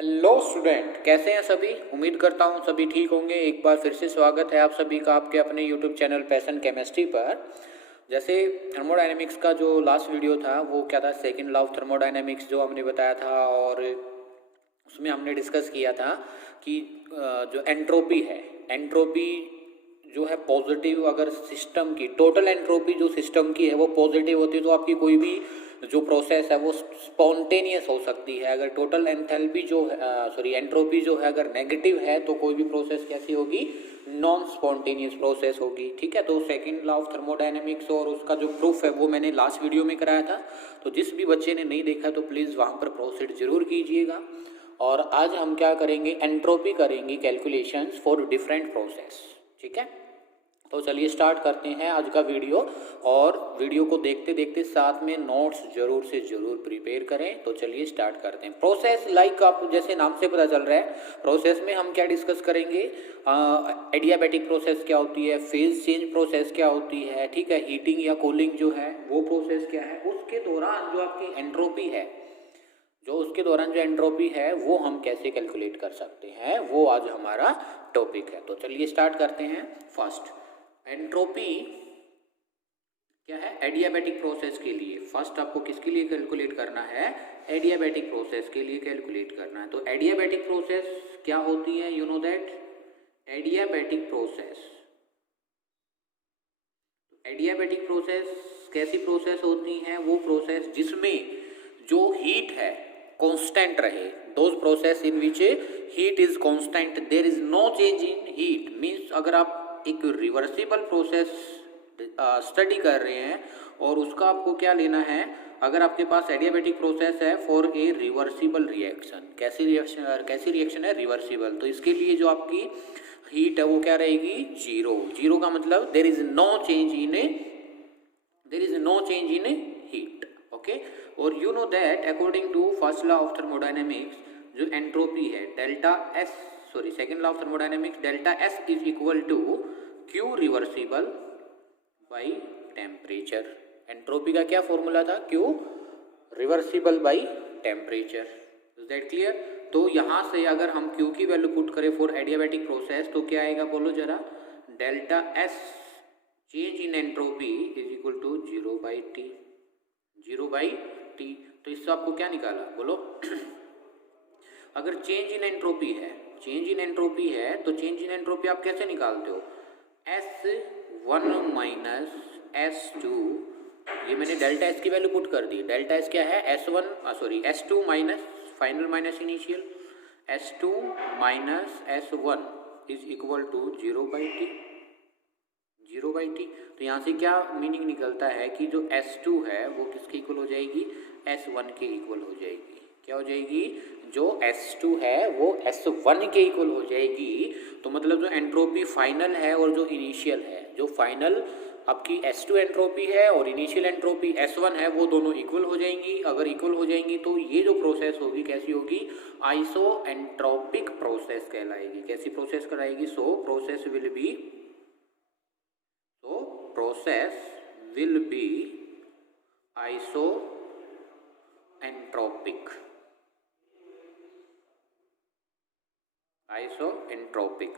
Hello student, कैसे हैं सभी। उम्मीद करता हूं सभी ठीक होंगे। एक बार फिर से स्वागत है आप सभी का आपके अपने यूट्यूब चैनल पैशन केमिस्ट्री पर। जैसे थर्मोडायनेमिक्स का जो लास्ट वीडियो था वो क्या था, सेकंड लॉ ऑफ थर्मोडायनेमिक्स जो हमने बताया था, और उसमें हमने डिस्कस किया था कि जो एंट्रोपी है, एंट्रोपी जो है पॉजिटिव, अगर सिस्टम की टोटल एंट्रोपी जो सिस्टम की है वो पॉजिटिव होती है तो आपकी कोई भी जो प्रोसेस है वो स्पॉन्टेनियस हो सकती है। अगर टोटल एंथैल्पी जो एंट्रोपी जो है अगर नेगेटिव है तो कोई भी प्रोसेस कैसी होगी, नॉन स्पॉन्टेनियस प्रोसेस होगी। ठीक है, तो सेकंड लॉ ऑफ थर्मोडायनेमिक्स और उसका जो प्रूफ है वो मैंने लास्ट वीडियो में कराया था, तो जिस भी बच्चे ने नहीं देखा तो प्लीज़ वहाँ पर प्रोसीड जरूर कीजिएगा। और आज हम क्या करेंगे, एंट्रोपी करेंगे, कैलकुलेशंस फॉर डिफरेंट प्रोसेस। ठीक है, तो चलिए स्टार्ट करते हैं आज का वीडियो। और वीडियो को देखते देखते साथ में नोट्स जरूर से जरूर प्रिपेयर करें। तो चलिए स्टार्ट करते हैं। प्रोसेस लाइक आप जैसे नाम से पता चल रहा है, प्रोसेस में हम क्या डिस्कस करेंगे, एडियाबैटिक प्रोसेस क्या होती है, फेज चेंज प्रोसेस क्या होती है, ठीक है, हीटिंग या कूलिंग जो है वो प्रोसेस क्या है, उसके दौरान जो आपकी एंट्रोपी है, उसके दौरान जो एंट्रोपी है वो हम कैसे कैलकुलेट कर सकते हैं, वो आज हमारा टॉपिक है। तो चलिए स्टार्ट करते हैं। फर्स्ट, एंट्रोपी क्या है, एडियाबैटिक प्रोसेस के लिए। फर्स्ट आपको किसके लिए कैलकुलेट करना है, एडियाबैटिक प्रोसेस के लिए कैलकुलेट करना है। तो एडियाबैटिक प्रोसेस क्या होती है, you know that adiabatic process, adiabatic process कैसी प्रोसेस होती हैं, वो प्रोसेस जिसमें जो हीट है कांस्टेंट रहे, those process in which heat is constant, there is no change in heat. Means अगर आप एक रिवर्सिबल प्रोसेस स्टडी कर रहे हैं और उसका आपको क्या लेना है, अगर आपके पास एडियाबैटिक प्रोसेस है फॉर ए रिवर्सिबल रिएक्शन, कैसी रिएक्शन है, रिवर्सिबल, तो इसके लिए जो आपकी हीट है वो क्या रहेगी, जीरो। जीरो का मतलब there is no change in heat. Okay, और you know that according to first law of thermodynamics जो एंट्रोपी है delta s, second law of thermodynamics, delta S is equal to Q reversible by temperature. Entropy का क्या formula था, q reversible by temperature. Is that clear. तो यहाँ से अगर हम क्यू की वैल्यू पुट करें फॉर एडियाबैटिक प्रोसेस तो क्या आएगा, बोलो जरा, delta S change in entropy is equal to 0/T, 0/T। तो इससे आपको क्या निकाला, बोलो अगर चेंज इन एंट्रोपी है, तो चेंज इन एंट्रोपी आप कैसे निकालते हो, S1 माइनस S2, ये मैंने डेल्टा एस की वैल्यू पुट कर दी। डेल्टा एस क्या है, S2 minus final minus initial, S2 minus S1 is equal to 0/T, 0/T। तो यहाँ से क्या मीनिंग निकलता है कि जो S2 है वो किसके इक्वल हो जाएगी, S1 के इक्वल हो जाएगी। क्या हो जाएगी, जो S2 है वो S1 के इक्वल हो जाएगी। तो मतलब जो एंट्रोपी फाइनल है और जो इनिशियल है, जो फाइनल आपकी S2 एंट्रोपी है और इनिशियल एंट्रोपी S1 है, वो दोनों इक्वल हो जाएंगी। अगर इक्वल हो जाएंगी तो ये जो प्रोसेस होगी कैसी होगी, आइसो एंट्रोपिक प्रोसेस कहलाएगी। कैसी प्रोसेस कहलाएगी, process will be isentropic, isentropic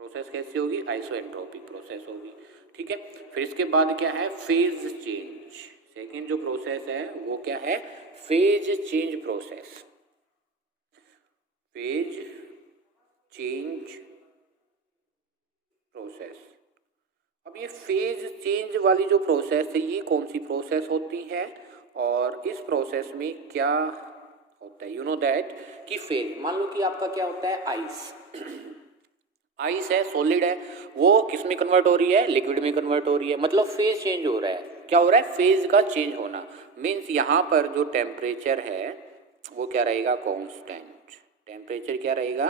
process कैसी होगी, आइसोएंट्रोपिक प्रोसेस होगी। ठीक है, फिर इसके बाद क्या है, फेज चेंज। सेकेंड जो प्रोसेस है वो क्या है, phase change process, phase change process. अब ये फेज चेंज वाली जो प्रोसेस है ये कौन सी प्रोसेस होती है और इस प्रोसेस में क्या होता है, यू नो दैट कि फेज, मान लो कि आपका क्या होता है, आइस है, सॉलिड है, वो किस में कन्वर्ट हो रही है, लिक्विड में कन्वर्ट हो रही है। मतलब फेज चेंज हो रहा है। क्या हो रहा है, फेज का चेंज होना। मीन्स यहाँ पर जो टेम्परेचर है वो क्या रहेगा, कांस्टेंट। टेम्परेचर क्या रहेगा,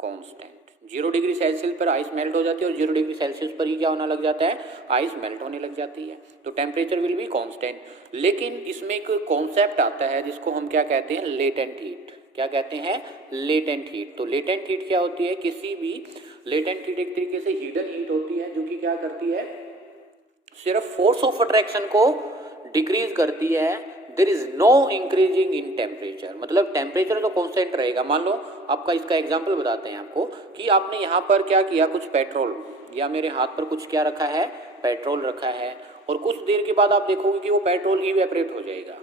कांस्टेंट। 0 डिग्री सेल्सियस पर आइस मेल्ट हो जाती है और 0 डिग्री सेल्सियस पर ही क्या होना लग जाता है, आइस मेल्ट होने लग जाती है। तो टेम्परेचर विल बी कांस्टेंट। लेकिन इसमें एक कॉन्सेप्ट आता है जिसको हम क्या कहते हैं, लेटेंट हीट। क्या कहते हैं, लेटेंट हीट। तो लेटेंट हीट क्या होती है, किसी भी लेटेंट हीट एक तरीके से हिडन हीट होती है जो कि क्या करती है, सिर्फ फोर्स ऑफ अट्रैक्शन को डिक्रीज करती है, there is no increasing in temperature. मतलब मतलब टेम्परेचर तो कांस्टेंट रहेगा। मान लो आपका इसका एग्जांपल बताते हैं आपको कि आपने यहाँ पर क्या किया, कुछ पेट्रोल या मेरे हाथ पर कुछ क्या रखा है, पेट्रोल रखा है, और कुछ देर के बाद आप देखोगे कि वो पेट्रोल इवेपरेट हो जाएगा।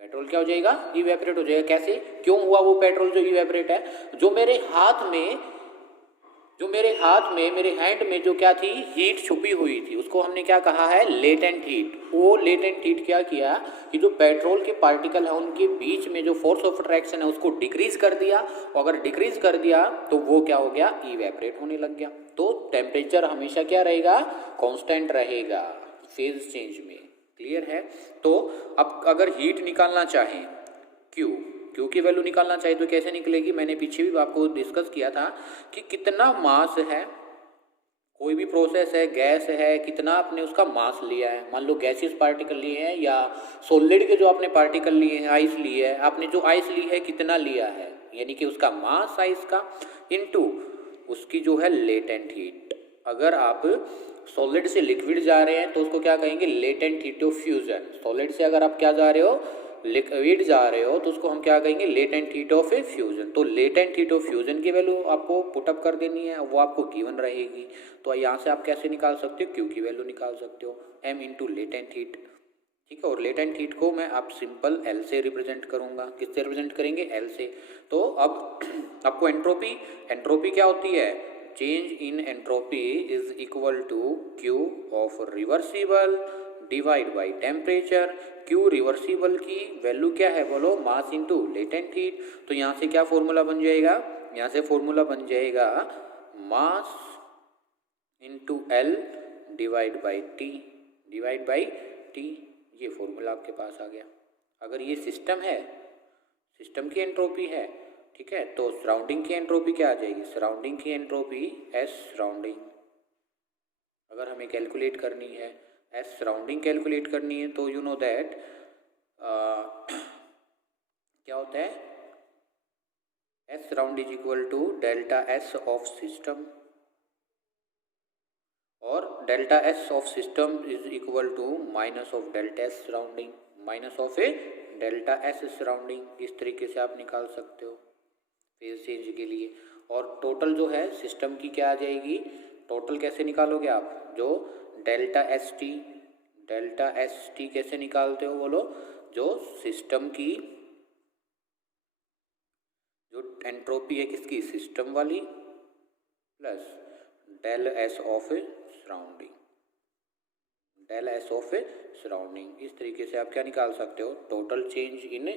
पेट्रोल क्या हो जाएगा, इवेपरेट हो जाएगा। कैसे, क्यों हुआ वो पेट्रोल जो इवेपरेट है? जो मेरे हाथ में मेरे हैंड में जो क्या थी, हीट छुपी हुई थी, उसको हमने क्या कहा है, लेटेंट हीट। वो लेटेंट हीट क्या किया कि जो पेट्रोल के पार्टिकल है उनके बीच में जो फोर्स ऑफ अट्रैक्शन है उसको डिक्रीज कर दिया, और अगर डिक्रीज कर दिया तो वो क्या हो गया, इवेपरेट होने लग गया। तो टेम्परेचर हमेशा क्या रहेगा, कांस्टेंट रहेगा फेज चेंज में। क्लियर है? तो अब अगर हीट निकालना चाहें, क्यू की वैल्यू निकालना चाहिए तो कैसे निकलेगी? मैंने पीछे भी आपको डिस्कस किया था कि कितना मास है, कोई भी प्रोसेस है, गैस है, कितना आपने उसका मास लिया है। मान लो गैसियस पार्टिकल लिए हैं या सॉलिड के जो आपने पार्टिकल लिए हैं, आइस लिए है, आपने जो आइस ली है कितना लिया है, यानी कि उसका मास आइस का इनटू उसकी जो है लेटेंट हीट। अगर आप सॉलिड से लिक्विड जा रहे हैं तो उसको क्या कहेंगे, latent heat of fusion. Solid से अगर आप क्या जा रहे हो, लिक्विड जा रहे हो, तो उसको हम क्या कहेंगे, latent heat of A fusion. तो लेटेंट हीट ऑफ फ्यूजन की वैल्यू आपको पुटअप कर देनी है, वो आपको गिवन रहेगी। तो यहाँ से आप कैसे निकाल सकते हो, क्यू की वैल्यू निकाल सकते हो, एम इंटू लेटेंट हीट। ठीक है, और लेटेंट हीट को मैं आप सिंपल एल से रिप्रेजेंट करूंगा। किससे रिप्रेजेंट करेंगे, एल से। तो अब आपको एंट्रोपी क्या होती है, change in entropy is equal to Q of reversible divide by temperature. Q reversible की वैल्यू क्या है, बोलो, मास इंटू लेटेंट हीट। तो यहाँ से क्या फॉर्मूला बन जाएगा, यहाँ से फॉर्मूला बन जाएगा mass into L divide by T. ये फॉर्मूला आपके पास आ गया। अगर ये सिस्टम है, सिस्टम की एंट्रोपी है, ठीक है, तो सराउंडिंग की एंट्रोपी क्या आ जाएगी, सराउंडिंग की एंट्रोपी एस सराउंडिंग। अगर हमें कैलकुलेट करनी है, एस सराउंडिंग कैलकुलेट करनी है, तो यू नो दैट क्या होता है, s surround is equal to delta s of system, और delta s of system is equal to minus of delta s surrounding, minus of a delta s surrounding. इस तरीके से आप निकाल सकते हो फेज चेंज के लिए। और टोटल जो है सिस्टम की क्या आ जाएगी, टोटल कैसे निकालोगे आप, जो डेल्टा एस टी कैसे निकालते हो, बोलो, जो सिस्टम की जो एंट्रोपी है किसकी, सिस्टम वाली, plus del S of surrounding. इस तरीके से आप क्या निकाल सकते हो, total change in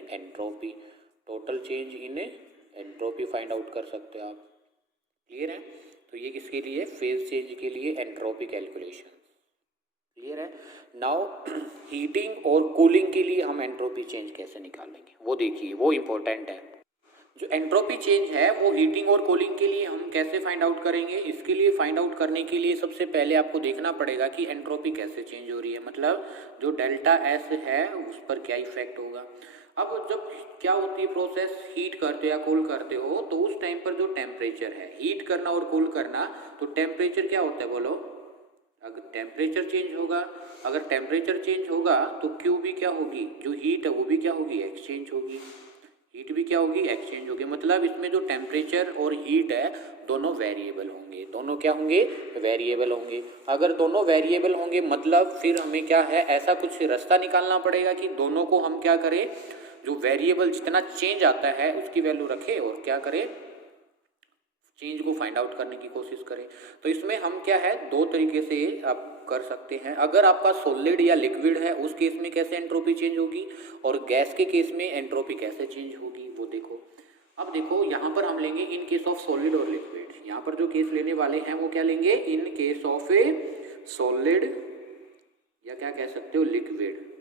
entropy find out कर सकते हो आप। क्लियर है? तो ये किसके लिए, फेज चेंज के लिए एंट्रोपी कैलकुलेशन। क्लियर है? नाउ हीटिंग और कूलिंग के लिए हम एंट्रोपी चेंज कैसे निकालेंगे, वो देखिए, वो इम्पोर्टेंट है। जो एंट्रोपी चेंज है वो हीटिंग और कूलिंग के लिए हम कैसे फाइंड आउट करेंगे। इसके लिए फाइंड आउट करने के लिए सबसे पहले आपको देखना पड़ेगा कि एंट्रोपी कैसे चेंज हो रही है, मतलब जो डेल्टा एस है उस पर क्या इफेक्ट होगा। अब जब क्या होती है प्रोसेस, हीट करते हो या कूल करते हो, तो उस टाइम पर जो टेम्परेचर है, हीट करना और कूल करना, तो टेम्परेचर क्या होता है, बोलो, अगर टेम्परेचर चेंज होगा, अगर टेम्परेचर चेंज होगा तो क्यू भी क्या होगी, जो हीट है वो भी क्या होगी, एक्सचेंज होगी, हीट भी क्या होगी, एक्सचेंज होगी। मतलब इसमें जो टेम्परेचर और हीट है दोनों वेरिएबल होंगे, दोनों क्या होंगे, वेरिएबल होंगे। अगर दोनों वेरिएबल होंगे मतलब फिर हमें क्या है, ऐसा कुछ रास्ता निकालना पड़ेगा कि दोनों को हम क्या करें, जो वेरिएबल जितना चेंज आता है उसकी वैल्यू रखें और क्या करें, चेंज को फाइंड आउट करने की कोशिश करें। तो इसमें हम क्या है, दो तरीके से आप कर सकते हैं। अगर आपका सॉलिड या लिक्विड है उस केस में कैसे एंट्रोपी चेंज होगी, और गैस के केस में एंट्रोपी कैसे चेंज होगी, वो देखो। अब देखो यहाँ पर हम लेंगे इन केस ऑफ सॉलिड और लिक्विड। यहाँ पर जो केस लेने वाले हैं वो क्या लेंगे, इन केस ऑफ ए सॉलिड या क्या कह सकते हो, लिक्विड।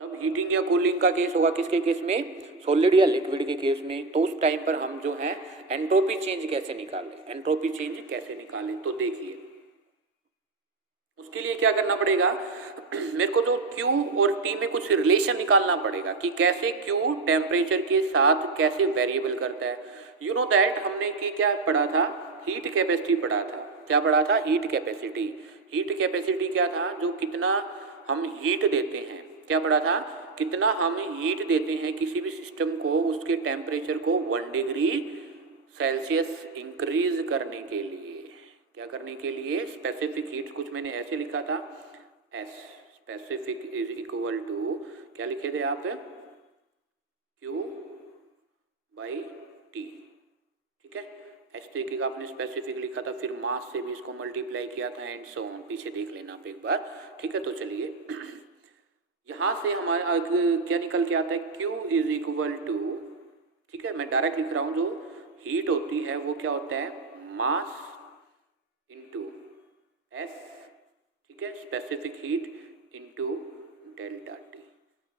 अब हीटिंग या कूलिंग का केस होगा किसके केस में, सॉलिड या लिक्विड के केस में। तो उस टाइम पर हम जो है एंट्रोपी चेंज कैसे निकालें, तो देखिए उसके लिए क्या करना पड़ेगा, मेरे को जो Q और T में कुछ रिलेशन निकालना पड़ेगा कि कैसे Q टेम्परेचर के साथ कैसे वेरिएबल करता है। यू नो दैट हमने कि क्या पढ़ा था, हीट कैपेसिटी पढ़ा था। क्या पढ़ा था, हीट कैपेसिटी। हीट कैपेसिटी क्या था, जो कितना हम हीट देते हैं, क्या पढ़ा था, कितना हम हीट देते हैं किसी भी सिस्टम टेम्परेचर को 1 डिग्री सेल्सियस इंक्रीज करने के लिए, क्या करने के लिए, स्पेसिफिक हीट, कुछ मैंने ऐसे लिखा था, S specific is equal to, क्या लिखे थे आप, Q बाई टी, ठीक है। इस तरीके का आपने स्पेसिफिक लिखा था, फिर मास से भी इसको मल्टीप्लाई किया था एंड सो ऑन, पीछे देख लेना आप एक बार, ठीक है। तो चलिए यहाँ से हमारा क्या निकल के आता है, Q इज इक्वल टू, ठीक है, मैं डायरेक्ट लिख रहा हूँ, जो हीट होती है वो क्या होता है, मास इंटू एस, ठीक है, specific heat into delta T.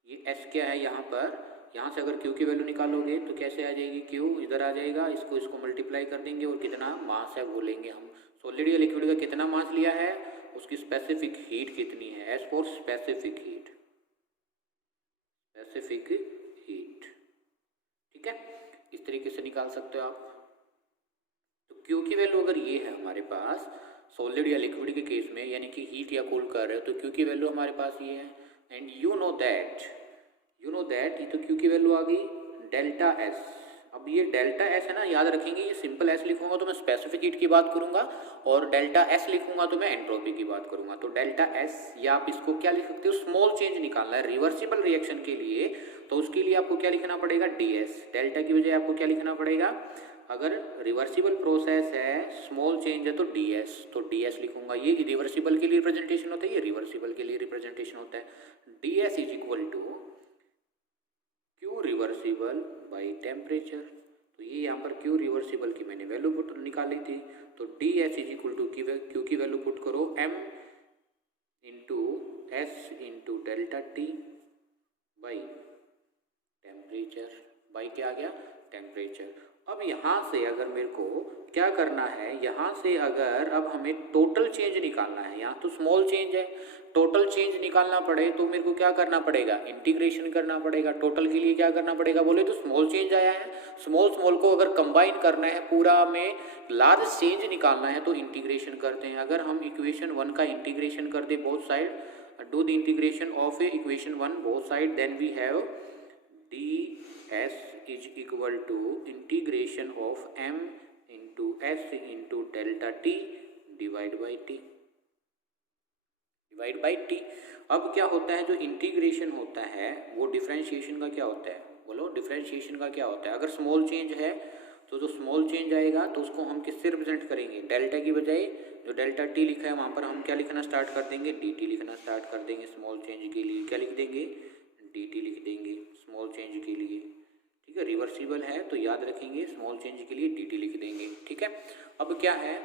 ये एस क्या है यहाँ पर, यहाँ से अगर क्यू की वैल्यू निकालोगे तो कैसे आ जाएगी, क्यू इधर आ जाएगा, इसको मल्टीप्लाई कर देंगे और कितना मास है वो लेंगे हम, सॉलिड या लिक्विड का कितना मास लिया है, उसकी स्पेसिफिक हीट कितनी है, S for specific heat, specific heat, ठीक है। इस तरीके से निकाल सकते हो आप। तो क्यू की वैल्यू अगर ये है हमारे पास सॉलिड या लिक्विड के केस में, यानी कि हीट या कूल कर रहे हो, तो क्यू की वैल्यू हमारे पास ये है, एंड यू नो दैट ये तो क्यू की वैल्यू आ गई डेल्टा एस। अब ये डेल्टा एस है ना, याद रखेंगे, ये सिंपल एस लिखूंगा तो मैं स्पेसिफिक हीट की बात करूंगा, और डेल्टा एस लिखूंगा तो मैं एंट्रोपी की बात करूंगा। तो डेल्टा एस, या आप इसको क्या लिख सकते हो, स्मॉल चेंज निकालना है रिवर्सिबल रिएक्शन के लिए, तो उसके लिए आपको क्या लिखना पड़ेगा, डी एस, डेल्टा की बजाय आपको क्या लिखना पड़ेगा, अगर रिवर्सिबल प्रोसेस है, स्मॉल चेंज है, तो डी एस, तो डी एस लिखूंगा। ये रिवर्सिबल के लिए रिप्रेजेंटेशन होता है, ये रिवर्सिबल के लिए रिप्रेजेंटेशन होता है। D S is equal to Q reversible by temperature. तो ये यहाँ पर क्यू रिवर्सिबल की मैंने वैल्यू पुट निकाली थी, तो D S is equal to Q की वैल्यू पुट करो, M into S into delta T by temperature, by क्या आ गया, टेम्परेचर। अब यहाँ से अगर मेरे को क्या करना है, यहाँ से अगर अब हमें टोटल चेंज निकालना है, यहाँ तो स्मॉल चेंज है, टोटल चेंज निकालना पड़े तो मेरे को क्या करना पड़ेगा, इंटीग्रेशन करना पड़ेगा। टोटल के लिए क्या करना पड़ेगा बोले तो स्मॉल चेंज आया है, स्मॉल को अगर कंबाइन करना है, पूरा में लार्ज चेंज निकालना है तो इंटीग्रेशन करते हैं। अगर हम इक्वेशन 1 का इंटीग्रेशन कर दे both side, do the integration of equation 1 both side, then we have D S is equal to integration of m into s into delta t divide by t। अब क्या होता है, जो इंटीग्रेशन होता है वो डिफरेंशिएशन का क्या होता है, बोलो डिफरेंशिएशन का क्या होता है। अगर स्मॉल चेंज है तो जो स्मॉल चेंज आएगा तो उसको हम किससे रिप्रेजेंट करेंगे, डेल्टा की बजाय जो डेल्टा टी लिखा है वहाँ पर हम क्या लिखना स्टार्ट कर देंगे, डी टी लिखना स्टार्ट कर देंगे। स्मॉल चेंज के लिए क्या लिख देंगे, डी टी लिख देंगे स्मॉल चेंज के लिए, ठीक है। रिवर्सिबल है तो याद रखेंगे, स्मॉल चेंज के लिए डी टी लिख देंगे, ठीक है। अब क्या है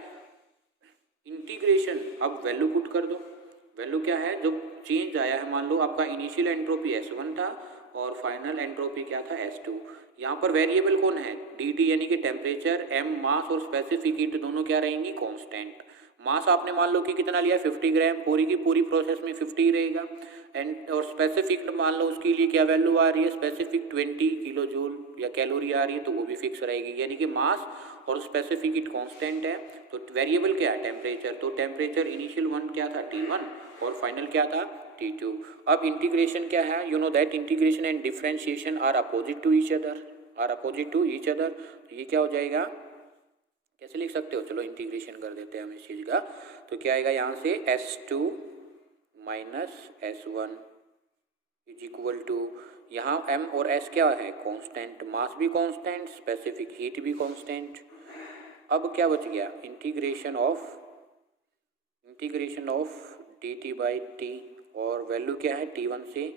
इंटीग्रेशन, अब वैल्यू पुट कर दो। वैल्यू क्या है, जो चेंज आया है, मान लो आपका इनिशियल एंट्रोपी S1 था और फाइनल एंट्रोपी क्या था, S2। यहाँ पर वेरिएबल कौन है, dt यानी कि टेम्परेचर, m मास और स्पेसिफिक हीट दोनों क्या रहेंगी, कांस्टेंट। मास आपने मान लो कि कितना लिया, 50 ग्राम, पूरी की पूरी प्रोसेस में 50 रहेगा, एंड और स्पेसिफिक मान लो उसके लिए क्या वैल्यू आ रही है, स्पेसिफिक 20 किलो जूल या कैलोरी आ रही है, तो वो भी फिक्स रहेगी। यानी कि मास और स्पेसिफिक हीट कांस्टेंट है, तो वेरिएबल क्या है, टेम्परेचर। तो टेम्परेचर इनिशियल 1 क्या था, T1, और फाइनल क्या था, T2। अब इंटीग्रेशन क्या है, you know that integration and differentiation are opposite to each other, तो ये क्या हो जाएगा, कैसे लिख सकते हो, चलो इंटीग्रेशन कर देते हैं हम इस चीज़ का। तो क्या आएगा यहाँ से, S2 minus S1 is equal to, यहाँ m और s क्या है, कांस्टेंट, मास भी कांस्टेंट, स्पेसिफिक हीट भी कांस्टेंट। अब क्या बच गया, integration of dt by T, और वैल्यू क्या है, T1 से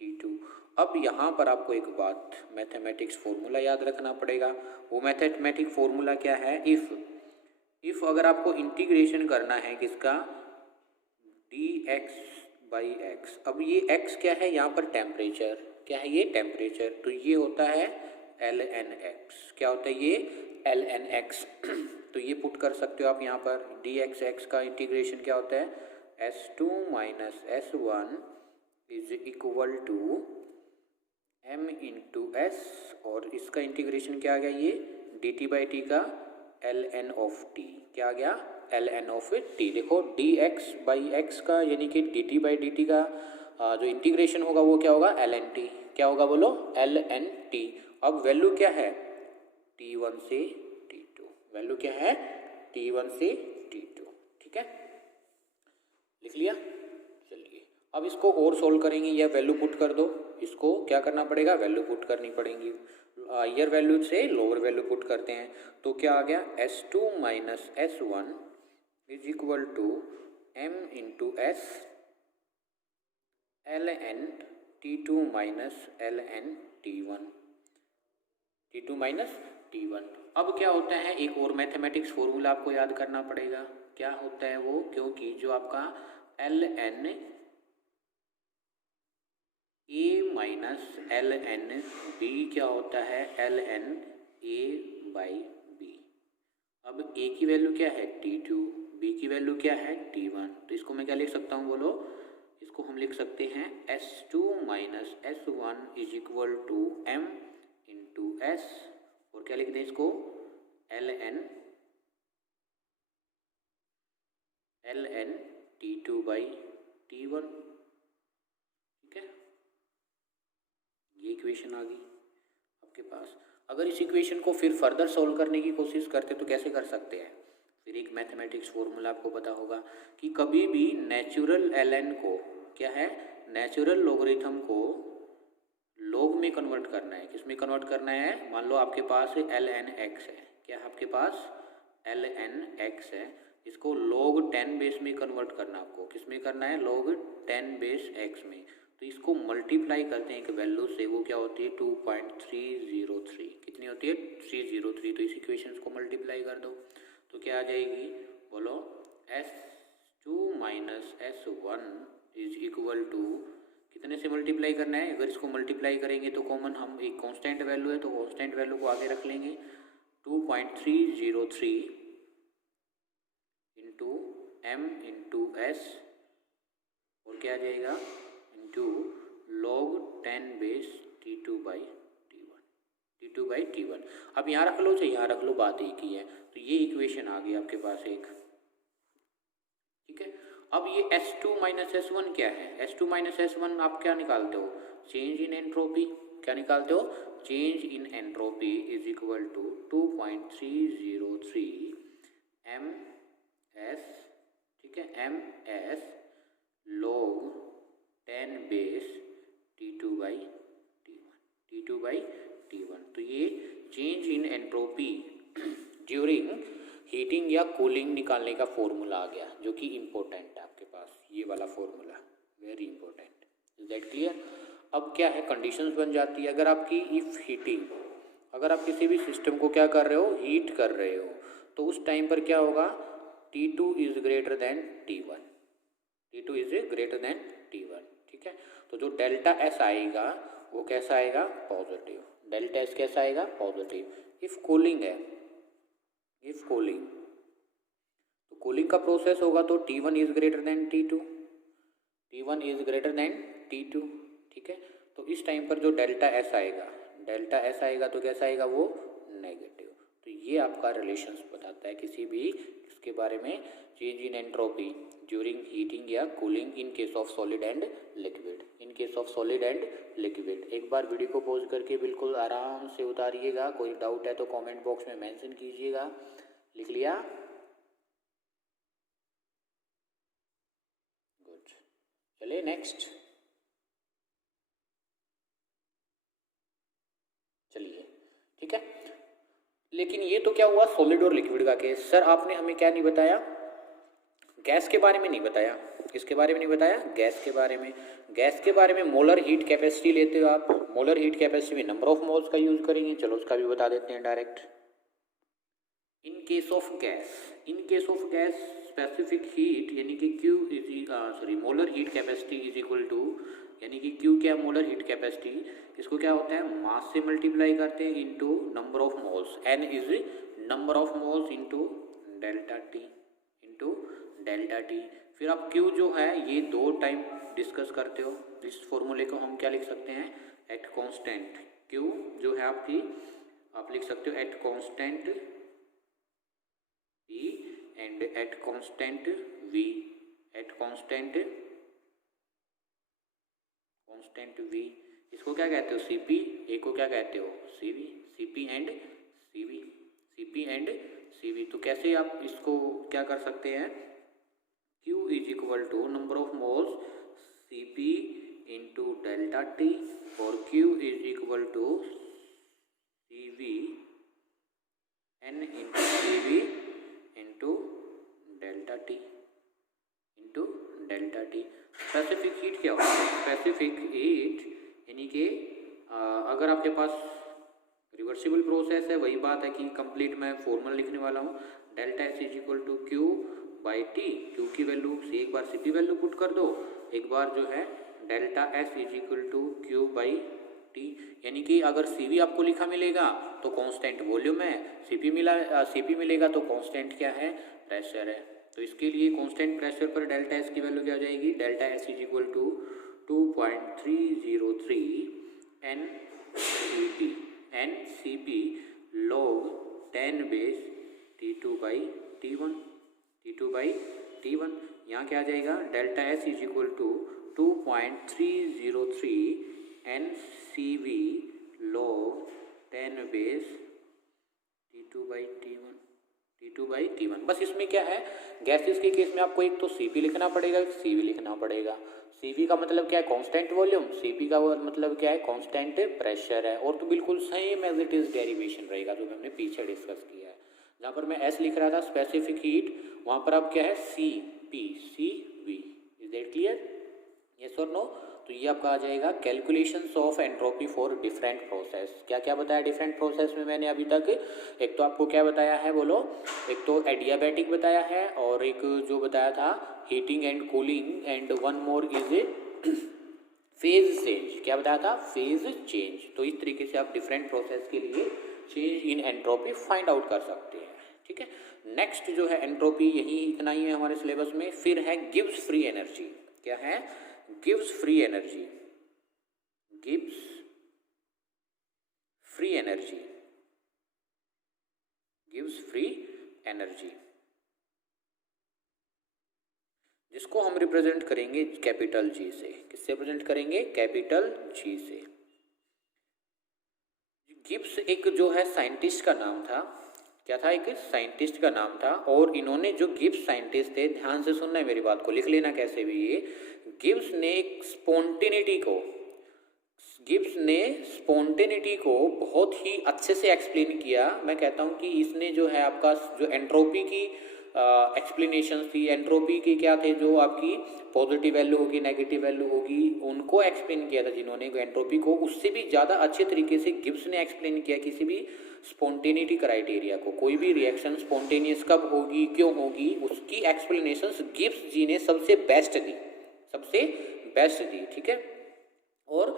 T2। अब यहाँ पर आपको एक बात, मैथमेटिक्स फॉर्मूला याद रखना पड़ेगा। वो मैथमेटिक फॉर्मूला क्या है, इफ़ अगर आपको इंटीग्रेशन करना है किसका, dx बाई एक्स। अब ये x क्या है, यहाँ पर टेम्परेचर, क्या है ये, टेम्परेचर, तो ये होता है ln x। क्या होता है ये, ln x। तो ये पुट कर सकते हो आप यहाँ पर, dx का इंटीग्रेशन क्या होता है, S2 minus S1 is equal to m into S, और इसका इंटीग्रेशन क्या आ गया, ये dt बाई टी का ln ऑफ t, क्या आ गया, ln ऑफ t। देखो dx बाई एक्स का यानी कि dt बाई dt का जो इंटीग्रेशन होगा वो क्या होगा, ln t, क्या होगा बोलो, ln t। अब वैल्यू क्या है T1 से T2, वैल्यू क्या है T1 से T2, ठीक है, लिख लिया। चलिए अब इसको और सोल्व करेंगे, या वैल्यू पुट कर दो, इसको क्या करना पड़ेगा, वैल्यू पुट करनी पड़ेगी। हायर वैल्यू से लोअर वैल्यू पुट करते हैं, तो क्या आ गया S2 minus S1 is equal to M into S ln T2 minus ln T1, T2 minus T1। अब क्या होता है, एक और मैथमेटिक्स फॉर्मूला आपको याद करना पड़ेगा, क्या होता है वो, क्योंकि जो आपका ln A minus ln B क्या होता है ln A बाई B। अब A की वैल्यू क्या है T2, B की वैल्यू क्या है T1, तो इसको मैं क्या लिख सकता हूँ बोलो, इसको हम लिख सकते हैं S2 minus S1 is equal to M into S, और क्या लिख दें इसको ln T2 बाई T1, ठीक है, ये इक्वेशन आ गई आपके पास। अगर इस इक्वेशन को फिर फर्दर सॉल्व करने की कोशिश करते तो कैसे कर सकते हैं, फिर एक मैथमेटिक्स फॉर्मूला आपको पता होगा कि कभी भी नेचुरल ln को क्या है, नेचुरल लोगरिथम को लॉग में कन्वर्ट करना है। किस में कन्वर्ट करना है, मान लो आपके पास ln x है, क्या आपके पास ln x है, इसको log 10 बेस में कन्वर्ट करना आपको, किस में करना है, log 10 बेस x में, तो इसको मल्टीप्लाई करते हैं एक वैल्यू से, वो क्या होती है 2.303, कितनी होती है 303, तो इस इक्वेशन को मल्टीप्लाई कर दो तो क्या आ जाएगी बोलो, S2 minus S1 is equal to, कितने से मल्टीप्लाई करना है, अगर इसको मल्टीप्लाई करेंगे तो कॉमन हम एक कांस्टेंट वैल्यू है तो कांस्टेंट वैल्यू को आगे रख लेंगे, 2.303 इंटू M इंटू S, और क्या आ जाएगा into log 10 base T2 by T1। अब यहाँ रख लो चाहे यहाँ रख लो, बात एक ही है, तो ये इक्वेशन आ गई आपके पास एक, ठीक है। अब ये S2 माइनस S1 क्या है, S2 माइनस S1 आप क्या निकालते हो, चेंज इन एंट्रोपी, क्या निकालते हो, change in entropy is equal to 2.303 MS, ठीक है, MS log 10 base T2 by T1। तो ये change in entropy during heating या कूलिंग निकालने का फॉर्मूला आ गया, जो कि इम्पोर्टेंट है आपके पास, ये वाला formula very important, is that clear. अब क्या है, कंडीशंस बन जाती है, अगर आपकी इफ हीटिंग, अगर आप किसी भी सिस्टम को क्या कर रहे हो, हीट कर रहे हो, तो उस टाइम पर क्या होगा, T2 is greater than T1, T2 is greater than T1, ठीक है। तो जो डेल्टा S आएगा वो कैसा आएगा, पॉजिटिव, डेल्टा S कैसा आएगा, पॉजिटिव। इफ कूलिंग है, इफ कूलिंग, तो कूलिंग का प्रोसेस होगा तो T1 is greater than T2, T1 is greater than T2, ठीक है। तो इस टाइम पर जो डेल्टा S आएगा, डेल्टा S आएगा तो कैसा आएगा, वो नेगेटिव। तो ये आपका रिलेशंस बताता है किसी भी इसके बारे में, change in entropy during heating या cooling in case of solid and liquid, in case of solid and liquid. एक बार वीडियो को पॉज करके बिल्कुल आराम से उतारिएगा, कोई डाउट है तो कमेंट बॉक्स में मेंशन कीजिएगा। लिख लिया, गुड। चलिए नेक्स्ट, चलिए ठीक है। लेकिन ये तो क्या हुआ सॉलिड और लिक्विड का केस, सर आपने हमें क्या नहीं बताया, गैस के बारे में नहीं बताया, किसके बारे में नहीं बताया, गैस के बारे में। गैस के बारे में मोलर हीट कैपेसिटी लेते हो आप, मोलर हीट कैपेसिटी में नंबर ऑफ मोल्स का यूज करेंगे, चलो उसका भी बता देते हैं direct. In case of gas, in case of gas specific heat यानी कि Q is sorry molar heat capacity is equal to, यानी कि Q क्या, मोलर हीट कैपेसिटी, इसको क्या होता है मास से मल्टीप्लाई करते हैं into number of moles, N is number of moles into delta T, into delta T। फिर आप Q जो है ये दो टाइम डिस्कस करते हो, इस फॉर्मूले को हम क्या लिख सकते हैं, एट कांस्टेंट Q जो है आपकी, आप लिख सकते हो at constant T and at constant V, at constant V। इसको क्या कहते हो Cp, एक को क्या कहते हो Cv, Cp and Cv, Cp and Cv। तो कैसे आप इसको क्या कर सकते हैं, Q is equal to number of moles Cp into delta T, और Q is equal to Cv n into Cv into delta T into delta T. Specific heat क्या होता है, स्पेसिफिक हीट यानी कि अगर आपके पास रिवर्सिबल प्रोसेस है, वही बात है कि कंप्लीट मैं फॉर्मूला लिखने वाला हूँ, delta S is equal to Q by T. Q की वैल्यू से एक बार Cp वैल्यू पुट कर दो, एक बार जो है delta S is equal to Q by T. यानी कि अगर Cv आपको लिखा मिलेगा तो कांस्टेंट वॉल्यूम है, Cp मिलेगा तो कांस्टेंट क्या है, प्रेशर है। तो इसके लिए कांस्टेंट प्रेशर पर डेल्टा एस की वैल्यू क्या हो जाएगी, delta S is equal to 2.303 Ncp log 10 base T2 by T1, T2 by T1। यहाँ क्या आ जाएगा, delta S is equal to 2.303 Ncv log 10 base T2 by T1, T2 by T1। बस इसमें क्या है, गैसेस के केस में आपको एक तो Cp लिखना पड़ेगा, एक Cv लिखना पड़ेगा। Cv का मतलब क्या है, कांस्टेंट वॉल्यूम, Cp का मतलब क्या है, कांस्टेंट प्रेशर है। और तो बिल्कुल same as it is derivation रहेगा जो हमने पीछे डिस्कस किया है। जहाँ पर मैं S लिख रहा था स्पेसिफिक हीट, वहाँ पर अब क्या है Cv। Is that clear, yes और नो। तो ये आपका आ जाएगा calculations of entropy for different process. क्या क्या बताया डिफरेंट प्रोसेस में मैंने अभी तक, एक तो आपको क्या बताया है बोलो, एक तो एडियाबैटिक बताया है, और एक जो बताया था heating and cooling, and one more is phase change. क्या बताया था, फेज चेंज। तो इस तरीके से आप डिफरेंट प्रोसेस के लिए change in entropy find out कर सकते हैं। ठीक है, नेक्स्ट जो है एंट्रोपी, यही इतना ही है हमारे सिलेबस में। फिर है गिब्स फ्री एनर्जी। क्या है, Gibbs free energy, Gibbs free energy, Gibbs free energy, जिसको हम रिप्रेजेंट करेंगे कैपिटल जी से। किससे रिप्रेजेंट करेंगे, कैपिटल जी से। गिब्स एक जो है साइंटिस्ट का नाम था। क्या था, एक साइंटिस्ट का नाम था। और इन्होंने जो गिब्स साइंटिस्ट थे, ध्यान से सुनना है मेरी बात को, लिख लेना कैसे भी ये, गिब्स ने स्पॉन्टेनिटी को बहुत ही अच्छे से एक्सप्लेन किया। मैं कहता हूँ कि इसने जो है आपका जो एंट्रोपी की एक्सप्लेनेशन थी, एंट्रोपी के क्या थे, जो आपकी पॉजिटिव वैल्यू होगी, नेगेटिव वैल्यू होगी, उनको एक्सप्लेन किया था जिन्होंने एंट्रोपी को, उससे भी ज़्यादा अच्छे तरीके से गिब्स ने एक्सप्लेन किया किसी भी स्पॉन्टेनिटी क्राइटेरिया को। कोई भी रिएक्शन स्पॉन्टेनियस कब होगी, क्यों होगी, उसकी एक्सप्लेनेशंस गिब्स जी ने सबसे बेस्ट दी। ठीक है, और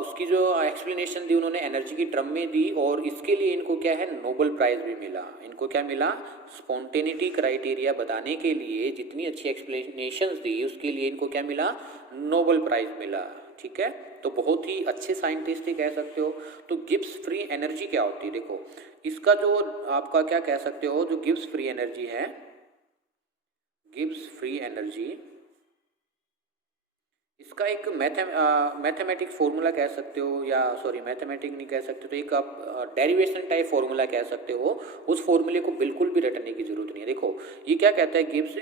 उसकी जो एक्सप्लेनेशन दी उन्होंने एनर्जी की टर्म में दी, और इसके लिए इनको क्या है, नोबेल प्राइज़ भी मिला। इनको क्या मिला, स्पॉन्टेनिटी क्राइटेरिया बताने के लिए जितनी अच्छी एक्सप्लेनेशंस दी, उसके लिए इनको क्या मिला, नोबेल प्राइज़ मिला। ठीक है, तो बहुत ही अच्छे साइंटिस्ट ही कह सकते हो। तो गिब्स फ्री एनर्जी क्या होती है, देखो इसका जो आपका क्या कह सकते हो, जो गिब्स फ्री एनर्जी है, गिब्स फ्री एनर्जी, इसका एक मैथमेटिक फॉर्मूला कह सकते हो, या सॉरी मैथमेटिक नहीं कह सकते, तो एक आप डेरिवेशन टाइप फॉर्मूला कह सकते हो। उस फॉर्मूले को बिल्कुल भी रटने की जरूरत नहीं है। देखो ये क्या कहता है गिब्स,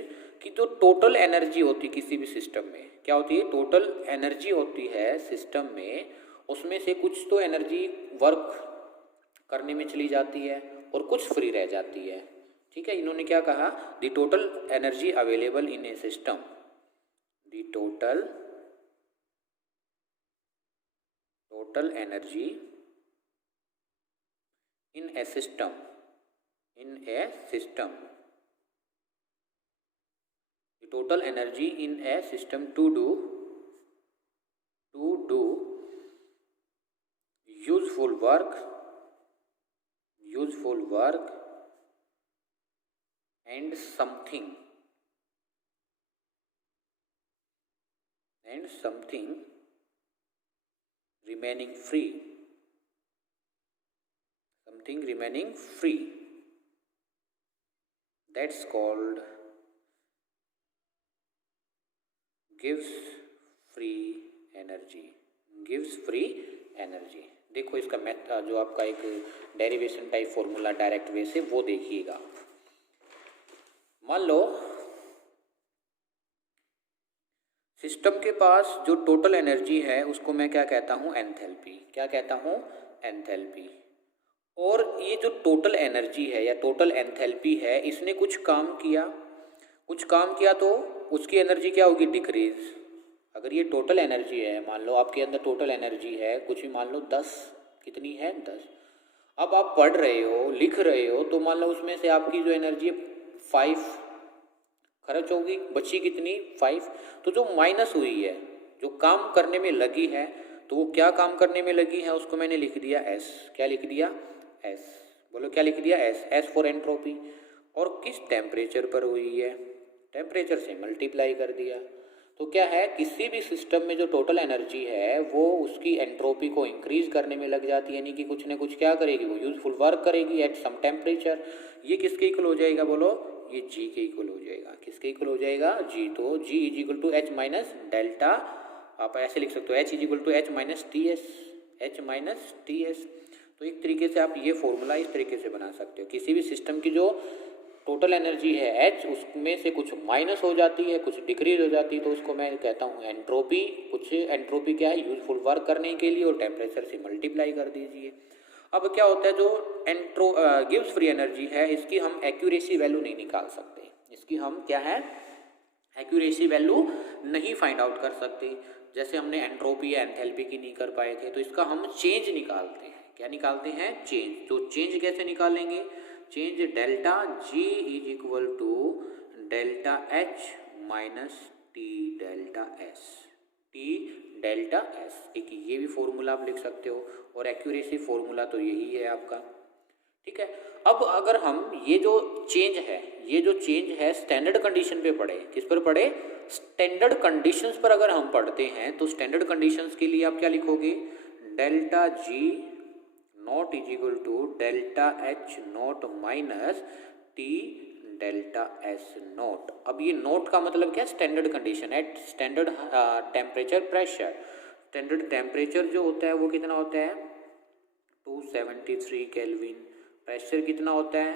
कि जो टोटल एनर्जी होती है किसी भी सिस्टम में, क्या होती है, टोटल एनर्जी होती है सिस्टम में, उसमें से कुछ तो एनर्जी वर्क करने में चली जाती है और कुछ फ्री रह जाती है। ठीक है, इन्होंने क्या कहा, the total energy available in A system, the total energy in a system, the total energy in a system to do useful work and something remaining free, that's called gives free energy, gives free energy. देखो इसका math जो आपका एक derivation type formula direct way से वो देखिएगा। मान लो system के पास जो टोटल एनर्जी है उसको मैं क्या कहता हूँ, एंथैल्पी। क्या कहता हूँ, एंथैल्पी। और ये जो टोटल एनर्जी है या टोटल एंथैल्पी है, इसने कुछ काम किया तो उसकी एनर्जी क्या होगी, डिक्रीज। अगर ये टोटल एनर्जी है, मान लो आपके अंदर टोटल एनर्जी है कुछ भी, मान लो 10, कितनी है 10। अब आप पढ़ रहे हो, लिख रहे हो, तो मान लो उसमें से आपकी जो एनर्जी है 5 खर्च होगी, बची कितनी 5। तो जो माइनस हुई है, जो काम करने में लगी है, तो वो क्या काम करने में लगी है उसको मैंने लिख दिया एस। क्या लिख दिया, एस। बोलो क्या लिख दिया, एस। S for entropy. और किस टेम्परेचर पर हुई है, टेम्परेचर से मल्टीप्लाई कर दिया। तो क्या है, किसी भी सिस्टम में जो टोटल एनर्जी है वो उसकी एंट्रोपी को इंक्रीज करने में लग जाती है, यानी कि कुछ ना कुछ क्या करेगी, वो यूजफुल वर्क करेगी एट सम टेम्परेचर। ये किसके इक्वल हो जाएगा, बोलो ये जी के इक्वल हो जाएगा। किसके इक्वल हो जाएगा, जी। तो g is equal to h minus delta, आप ऐसे लिख सकते हो h is equal to h minus t s, h minus t s. तो एक तरीके से आप ये फॉर्मूला इस तरीके से बना सकते हो। किसी भी सिस्टम की जो टोटल एनर्जी है एच, उसमें से कुछ माइनस हो जाती है, कुछ डिक्रीज हो जाती है, तो उसको मैं कहता हूँ एंट्रोपी। कुछ एंट्रोपी क्या है, यूजफुल वर्क करने के लिए, और टेम्परेचर से मल्टीप्लाई कर दीजिए। अब क्या होता है, जो गिव्स फ्री एनर्जी है, इसकी हम एक्यूरेसी वैल्यू नहीं निकाल सकते। इसकी हम क्या है, एक्यूरेसी वैल्यू नहीं फाइंड आउट कर सकते। जैसे हमने एंट्रोपी या एंथैल्पी की नहीं कर पाए थे, तो इसका हम चेंज निकालते हैं। क्या निकालते हैं, चेंज। तो चेंज कैसे निकालेंगे, change delta G is equal to delta H minus T delta S, T delta S. एक ये भी फॉर्मूला आप लिख सकते हो, और एक्यूरेसी फॉर्मूला तो यही है आपका। ठीक है। अब अगर हम ये जो चेंज है स्टैंडर्ड कंडीशन पे पढ़े, किस पर पढ़े, स्टैंडर्ड कंडीशंस पर अगर हम पढ़ते हैं, तो स्टैंडर्ड कंडीशंस के लिए आप क्या लिखोगे, delta G naught is equal to delta H naught minus T delta S naught. अब ये नॉट का मतलब क्या, standard condition at standard temperature pressure. Standard temperature जो होता है वो कितना होता है, 273 केल्विन। प्रेशर कितना होता है,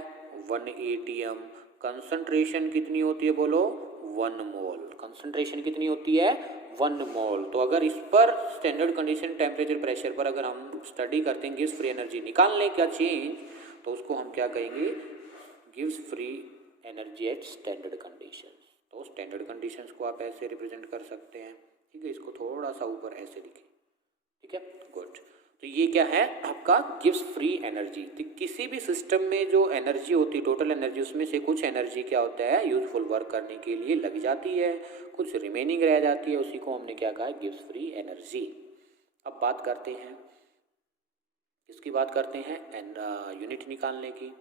1 atm। कंसंट्रेशन कितनी होती है, बोलो 1 मोल। कंसंट्रेशन कितनी होती है, 1 मोल। तो अगर इस पर स्टैंडर्ड कंडीशन टेम्परेचर प्रेशर पर अगर हम स्टडी करते हैं गिव्स फ्री एनर्जी निकालने का चेंज, तो उसको हम क्या कहेंगे, gives free energy at standard condition. तो स्टैंडर्ड कंडीशंस को आप ऐसे रिप्रेजेंट कर सकते हैं। ठीक है, इसको थोड़ा सा ऊपर ऐसे लिखें। ठीक है, गुड। तो ये क्या है आपका गिव्स फ्री एनर्जी। तो किसी भी सिस्टम में जो एनर्जी होती है, टोटल एनर्जी, उसमें से कुछ एनर्जी क्या होता है, यूजफुल वर्क करने के लिए लग जाती है, कुछ रिमेनिंग रह जाती है, उसी को हमने क्या कहा, गिव्स फ्री एनर्जी। अब बात करते हैं, इसकी बात करते हैं यूनिट निकालने की।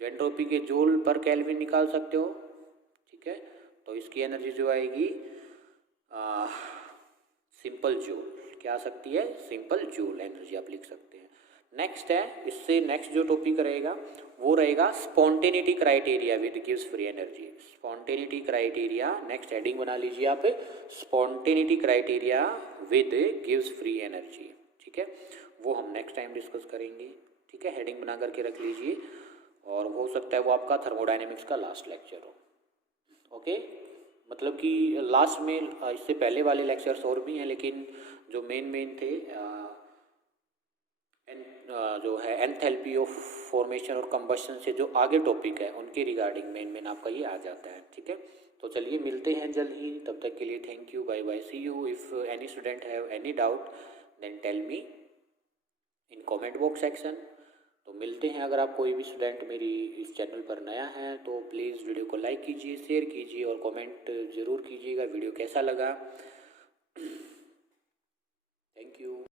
जो एंट्रोपी के जूल पर केल्विन निकाल सकते हो। ठीक है, तो इसकी एनर्जी जो आएगी सिंपल जूल। क्या आ सकती है, सिंपल जूल एनर्जी आप लिख सकते हैं। नेक्स्ट है, इससे नेक्स्ट जो टॉपिक रहेगा वो रहेगा spontaneity criteria with gives free energy. Spontaneity criteria, next heading बना लीजिए आप, spontaneity criteria with gives free energy. ठीक है, वो हम नेक्स्ट टाइम डिस्कस करेंगे। ठीक है, हेडिंग बना करके रख लीजिए, और हो सकता है वो आपका थर्मोडायनेमिक्स का लास्ट लेक्चर हो। ओके, मतलब कि लास्ट में इससे पहले वाले लेक्चर्स और भी हैं, लेकिन जो मेन थे जो है एंथैल्पी ऑफ फॉर्मेशन और कंबशन से जो आगे टॉपिक है उनके रिगार्डिंग मेन आपका ये आ जाता है। ठीक है, तो चलिए मिलते हैं जल्द ही, तब तक के लिए thank you, bye bye, see you. If any student have any doubt then tell me in comment box section. तो मिलते हैं। अगर आप कोई भी स्टूडेंट मेरी इस चैनल पर नया है तो प्लीज़ वीडियो को लाइक कीजिए, शेयर कीजिए, और कमेंट ज़रूर कीजिएगा वीडियो कैसा लगा। Thank you.